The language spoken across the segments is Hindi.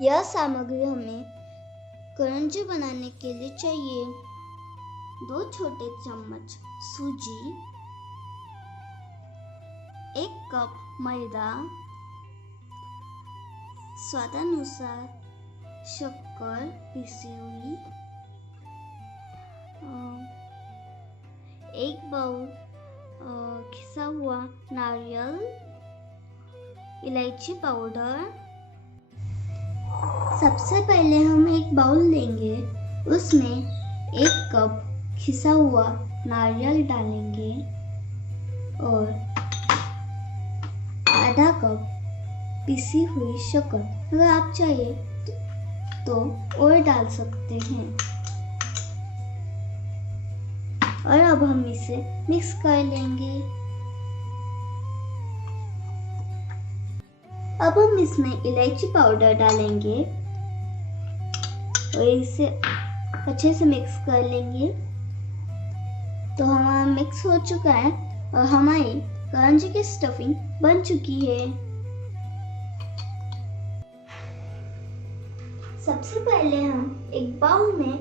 यह सामग्री हमें करंजी बनाने के लिए चाहिए। 2 छोटे चम्मच सूजी, 1 कप मैदा, स्वादानुसार शक्कर पीसी हुई, 1 बाउल घिसा हुआ नारियल, इलायची पाउडर। सबसे पहले हम एक बाउल लेंगे, उसमें 1 कप घिसा हुआ नारियल डालेंगे और आधा कप पिसी हुई शक्कर। अगर आप चाहिए तो और डाल सकते हैं। और अब हम इसे मिक्स कर लेंगे। अब हम इसमें इलायची पाउडर डालेंगे और इसे अच्छे से मिक्स कर लेंगे। तो हमारा मिक्स हो चुका है और हमारी करंजी की स्टफिंग बन चुकी है। सबसे पहले हम एक बाउल में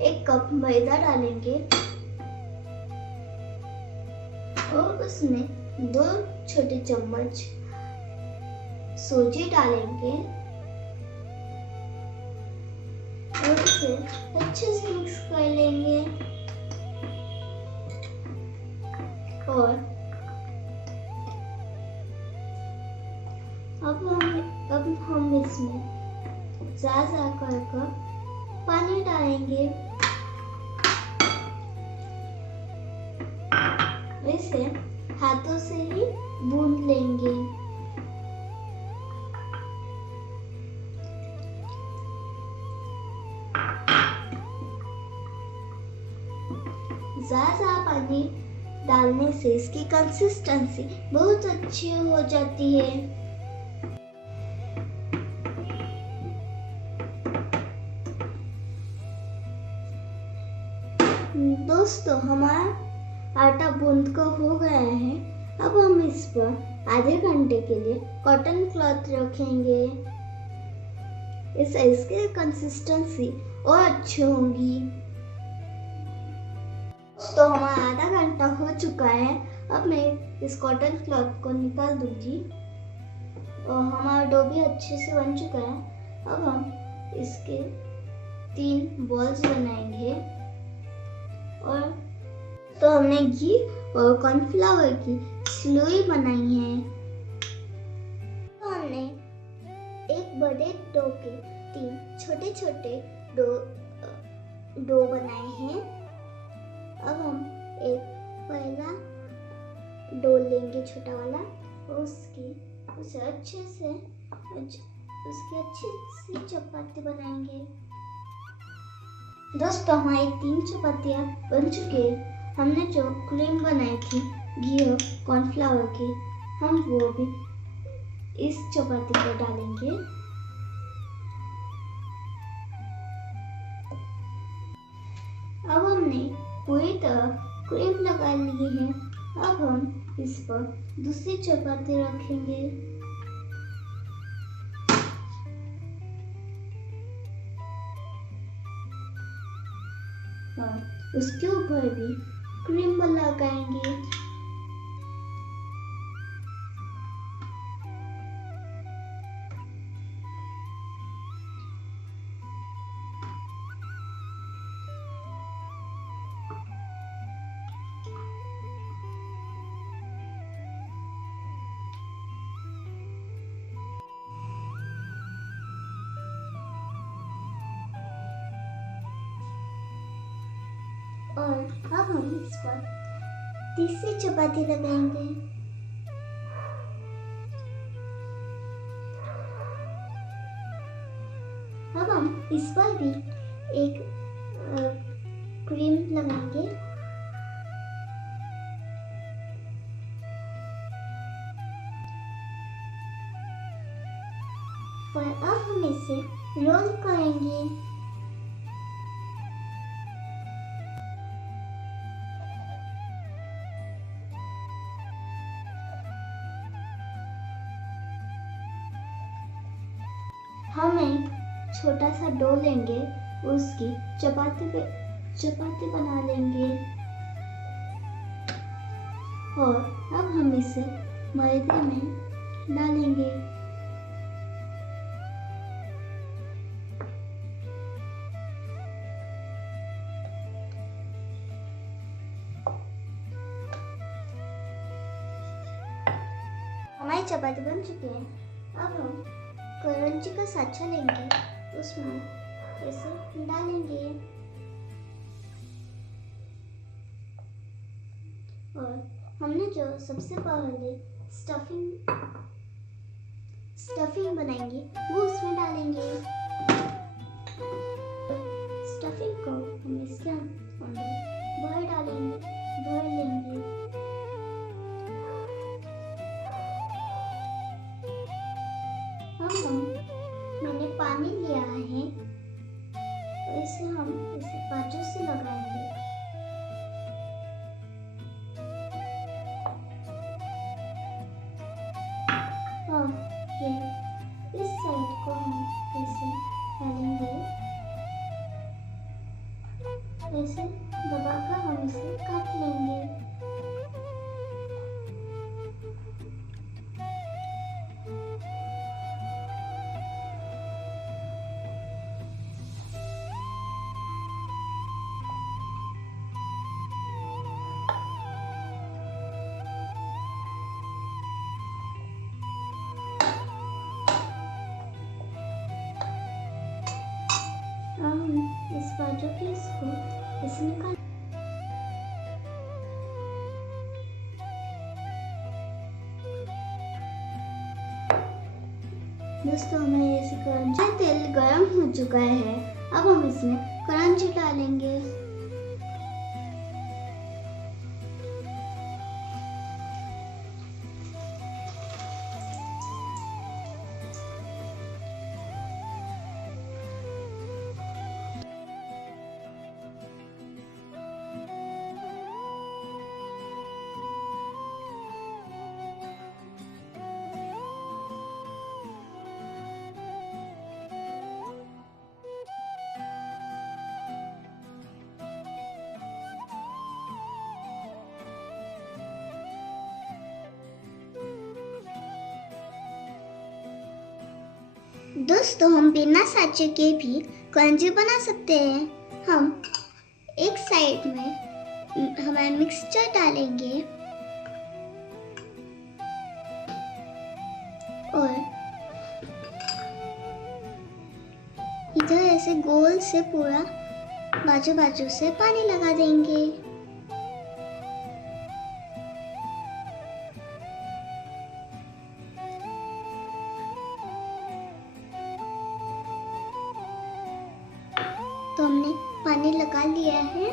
1 कप मैदा डालेंगे और उसमें 2 छोटे चम्मच सूजी डालेंगे और इसे अच्छे से मिक्स कर लेंगे। और अब हम इसमें ज़्यादा कर पानी डालेंगे। इसे हाथों से ही गूंद लेंगे। ज़्यादा पानी डालने से इसकी कंसिस्टेंसी बहुत अच्छी हो जाती है। दोस्तों, हमारा आटा गूंद कर हो गया है। अब हम इस पर आधे घंटे के लिए कॉटन क्लॉथ रखेंगे। इससे इसकी कंसिस्टेंसी और अच्छी होगी। तो हमारा आधा घंटा हो चुका है। अब मैं इस कॉटन क्लॉथ को निकाल दूंगी और हमारा डो भी अच्छे से बन चुका है। अब हम इसके 3 बॉल्स बनाएंगे। और तो हमने घी और कॉर्नफ्लावर की स्लोई बनाई है। तो हमने एक बड़े डो के 3 छोटे छोटे डो बनाए हैं। अब हम एक पहला डो लेंगे छोटा वाला और उसे अच्छे से उसकी अच्छी सी चपाती बनाएंगे। दोस्तों, हमारी 3 चपातियाँ बन चुकी है। हमने जो क्रीम बनाई थी घी और कॉर्नफ्लावर की, हम वो भी इस चपाती पर डालेंगे। अब हमने पूरी तरह क्रीम लगा ली है। अब हम इस पर दूसरी चपाती रखेंगे और उसके ऊपर भी क्रीम लगाएंगे। और अब हम इस पर तीसरी चपाती लगाएंगे। अब हम इस पर भी एक क्रीम लगाएंगे। और अब हम इसे रोल करेंगे। हम एक छोटा सा डो लेंगे, उसकी चपाती बना लेंगे और अब हम इसे मैदे में डालेंगे। हमारी चपाती बन चुकी है। अब हम करंजी का साँचा लेंगे, उसमें इसे डालेंगे और हमने जो सबसे पहले स्टफिंग बनाएंगे वो उसमें डालेंगे। स्टफिंग को हम इसके अंदर भर लेंगे। मैंने पानी लिया है और इसे हम बाजू से लगाएंगे। और ये इस साइड को हम ऐसे डालेंगे, ऐसे दबाकर हम इसे काट लेंगे। हम इस बाजू के इसको ऐसे निकाल। दोस्तों हमारे ऐसे करंजी तेल गरम हो चुका है। अब हम इसमें करंजी डालेंगे। दोस्तों हम बिना साँचे के भी करंजी बना सकते हैं। हम एक साइड में हमारा मिक्सचर डालेंगे और इधर ऐसे गोल से पूरा बाजू बाजू से पानी लगा देंगे। तो हमने पानी लगा लिया है।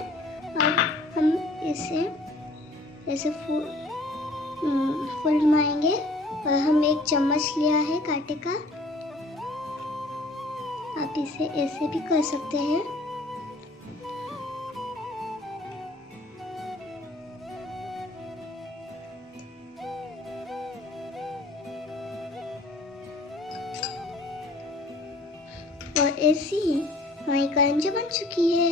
अब हम इसे ऐसे फुलवाएंगे और हम एक चम्मच लिया है कांटे का। आप इसे ऐसे भी कर सकते हैं। और ऐसे ही हमारी करंजी बन चुकी है।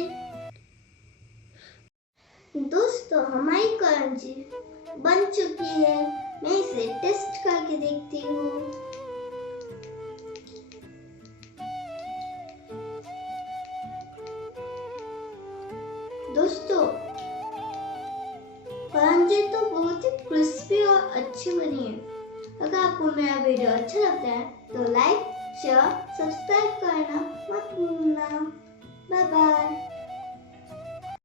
दोस्तों हमारी करंजी बन चुकी है। मैं इसे टेस्ट करके देखती हूँ। दोस्तों करंजी तो बहुत ही क्रिस्पी और अच्छी बनी है। अगर आपको मेरा वीडियो अच्छा लगता है तो लाइक शेयर सब्सक्राइब करना मत भूलना। Bye bye.